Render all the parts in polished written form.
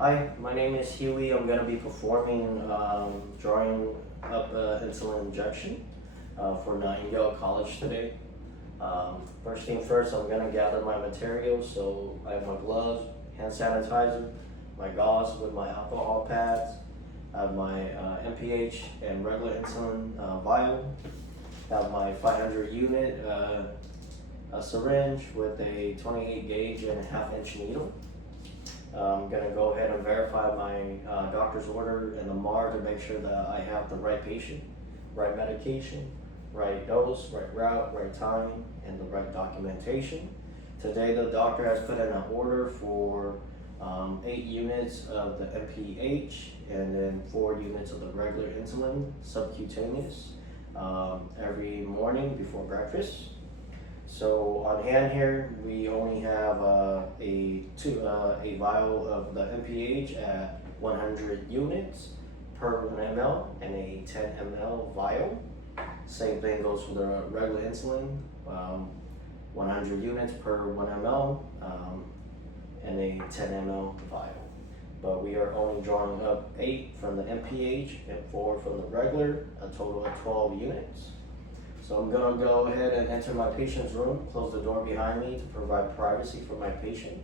Hi, my name is Huey. I'm going to be performing drawing up insulin injection for Nightingale College today. First thing first, I'm going to gather my materials. So I have my gloves, hand sanitizer, my gauze with my alcohol pads. I have my MPH and regular insulin vial. I have my 500 unit a syringe with a 28 gauge and a ½ inch needle. I'm going to go ahead and verify my doctor's order and the MAR to make sure that I have the right patient, right medication, right dose, right route, right time, and the right documentation. Today the doctor has put in an order for 8 units of the MPH and then 4 units of the regular insulin subcutaneous every morning before breakfast. So on hand here, we only have a vial of the MPH at 100 units per 1 ml and a 10 ml vial. Same thing goes for the regular insulin, 100 units per 1 ml and a 10 ml vial. But we are only drawing up 8 from the MPH and 4 from the regular, a total of 12 units. So I'm going to go ahead and enter my patient's room, close the door behind me to provide privacy for my patient.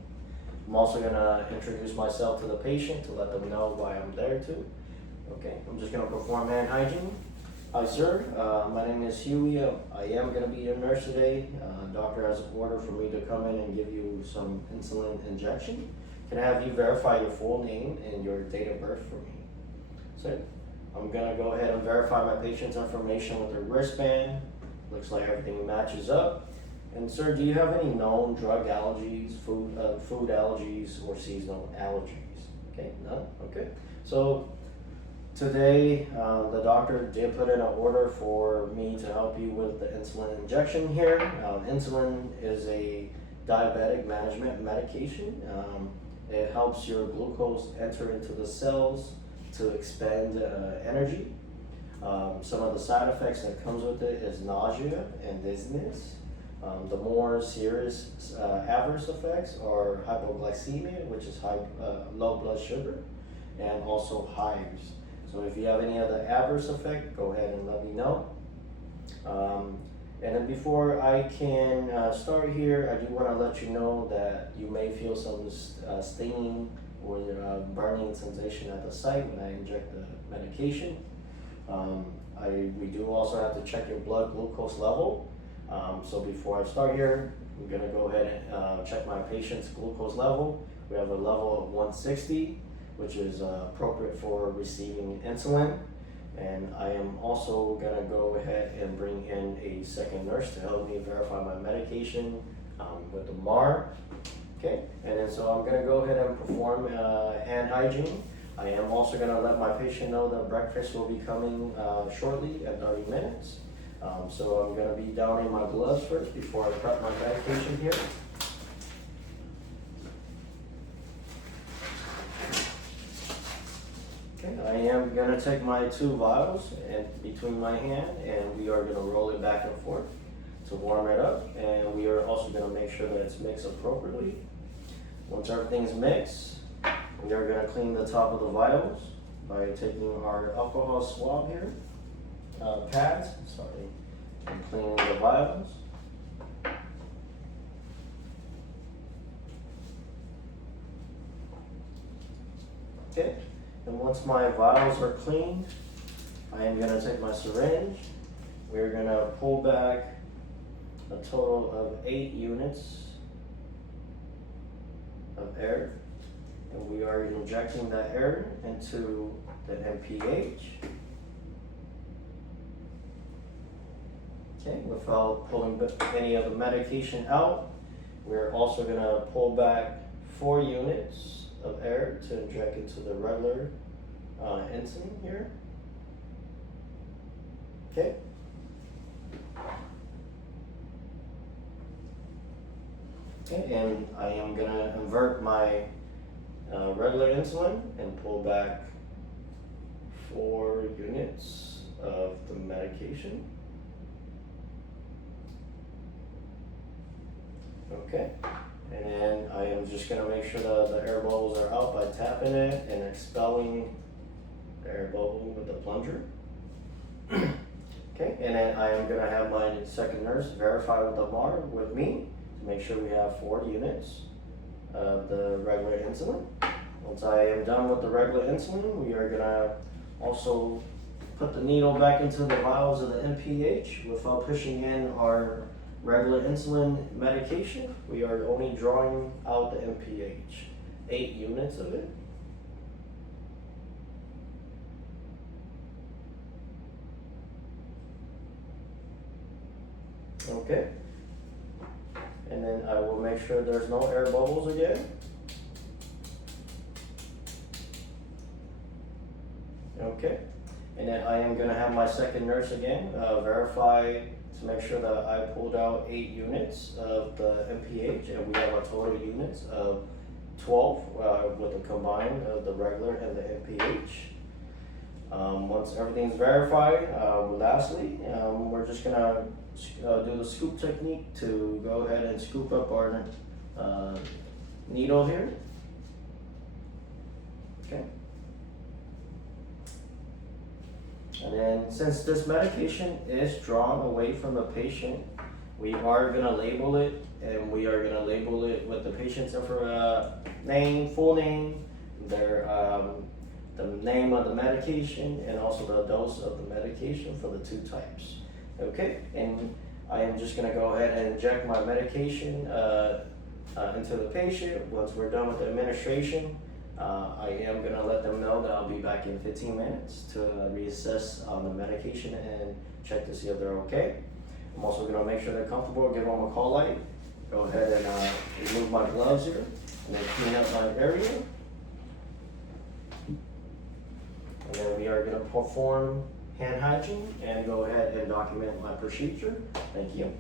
I'm also going to introduce myself to the patient to let them know why I'm there too. Okay, I'm just going to perform hand hygiene. Hi sir, my name is Huey. I am going to be your nurse today. Doctor has an order for me to come in and give you some insulin injection. Can I have you verify your full name and your date of birth for me? So I'm going to go ahead and verify my patient's information with their wristband. Looks like everything matches up. And sir, do you have any known drug allergies, food allergies, or seasonal allergies? Okay, none? Okay. So today, the doctor did put in an order for me to help you with the insulin injection here. Insulin is a diabetic management medication. It helps your glucose enter into the cells to expend energy. Some of the side effects that comes with it is nausea and dizziness. The more serious adverse effects are hypoglycemia, which is low blood sugar, and also hives. So if you have any other adverse effect, go ahead and let me know. And then before I can start here, I do want to let you know that you may feel some stinging or burning sensation at the site when I inject the medication. We do also have to check your blood glucose level. So before I start here, I'm going to go ahead and check my patient's glucose level. We have a level of 160, which is appropriate for receiving insulin. And I am also going to go ahead and bring in a second nurse to help me verify my medication with the MAR. Okay, and then so I'm going to go ahead and perform hand hygiene. I am also going to let my patient know that breakfast will be coming shortly at 30 minutes. So I'm going to be downing my gloves first before I prep my medication here. Okay, I am going to take my 2 vials between my hand, and we are going to roll it back and forth to warm it up. And we are also going to make sure that it's mixed appropriately. Once everything's mixed, we are going to clean the top of the vials by taking our alcohol swab here, pads, and cleaning the vials. Okay, and once my vials are cleaned, I am going to take my syringe. We're going to pull back a total of 8 units of air. And we are injecting that air into the MPH. Okay, without pulling any of the medication out, we're also going to pull back 4 units of air to inject into the regular insulin here. Okay. Okay, and I am going to invert my regular insulin and pull back 4 units of the medication. Okay, and then I am just going to make sure that the air bubbles are out by tapping it and expelling the air bubble with the plunger. Okay, and then I am gonna have my second nurse verify with the MAR with me to make sure we have 4 units of the regular insulin. Once I am done with the regular insulin, we are gonna also put the needle back into the vials of the MPH without pushing in our regular insulin medication. We are only drawing out the MPH, 8 units of it. Okay, and then I will make sure there's no air bubbles again. Okay, and then I am gonna have my second nurse again verify to make sure that I pulled out 8 units of the MPH, and we have a total units of 12 with the combined of the regular and the MPH. Once everything's verified, lastly, we're just gonna do the scoop technique to go ahead and scoop up our needle here. Okay. And then since this medication is drawn away from the patient, we are going to label it, and we are going to label it with the patient's name, full name, their the name of the medication, and also the dose of the medication for the 2 types. Okay, and I am just going to go ahead and inject my medication into the patient. Once we're done with the administration, I am going to let them know that I'll be back in 15 minutes to reassess on the medication and check to see if they're okay. I'm also going to make sure they're comfortable, give them a call light, go ahead and remove my gloves here, and then clean up my area. And then we are going to perform hand hygiene and go ahead and document my procedure. Thank you.